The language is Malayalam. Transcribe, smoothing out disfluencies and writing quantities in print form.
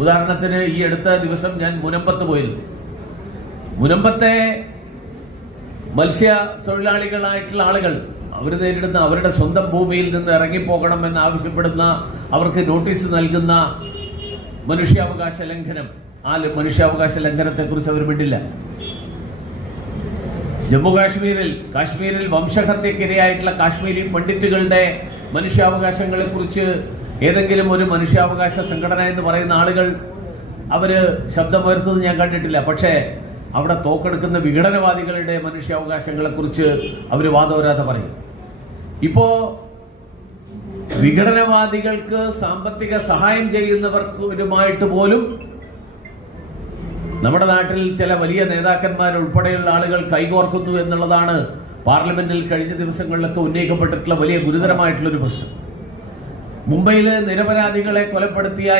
ഉദാഹരണത്തിന് ഈ അടുത്ത ദിവസം ഞാൻ മുനമ്പത്ത് പോയിരുന്നു. മുനമ്പത്തെ മത്സ്യ തൊഴിലാളികളായിട്ടുള്ള ആളുകൾ അവർ നേരിടുന്ന അവരുടെ സ്വന്തം ഭൂമിയിൽ നിന്ന് ഇറങ്ങിപ്പോകണമെന്ന് ആവശ്യപ്പെടുന്ന അവർക്ക് നോട്ടീസ് നൽകുന്ന മനുഷ്യാവകാശ ലംഘനം, ആ മനുഷ്യാവകാശ ലംഘനത്തെ കുറിച്ച് അവർ മിണ്ടില്ല. ജമ്മു കാശ്മീരിൽ വംശഹത്യക്കിരയായിട്ടുള്ള കാശ്മീരി പണ്ഡിറ്റുകളുടെ മനുഷ്യാവകാശങ്ങളെ കുറിച്ച് ഏതെങ്കിലും ഒരു മനുഷ്യാവകാശ സംഘടന എന്ന് പറയുന്ന ആളുകൾ അവര് ശബ്ദമുയർത്തുന്നത് ഞാൻ കണ്ടിട്ടില്ല. പക്ഷേ അവിടെ തോക്കെടുക്കുന്ന വിഘടനവാദികളുടെ മനുഷ്യാവകാശങ്ങളെ കുറിച്ച് അവര് വാദോരാതെ പറയും. ഇപ്പോ വിഘടനവാദികൾക്ക് സാമ്പത്തിക സഹായം ചെയ്യുന്നവർക്കുമായിട്ട് പോലും നമ്മുടെ നാട്ടിൽ ചില വലിയ നേതാക്കന്മാർ ഉൾപ്പെടെയുള്ള ആളുകൾ കൈകോർക്കുന്നു എന്നുള്ളതാണ് പാർലമെന്റിൽ കഴിഞ്ഞ ദിവസങ്ങളിലൊക്കെ ഉന്നയിക്കപ്പെട്ടിട്ടുള്ള വലിയ ഗുരുതരമായിട്ടുള്ള ഒരു പ്രശ്നം. മുംബൈയിലെ നിരപരാധികളെ കൊലപ്പെടുത്തിയ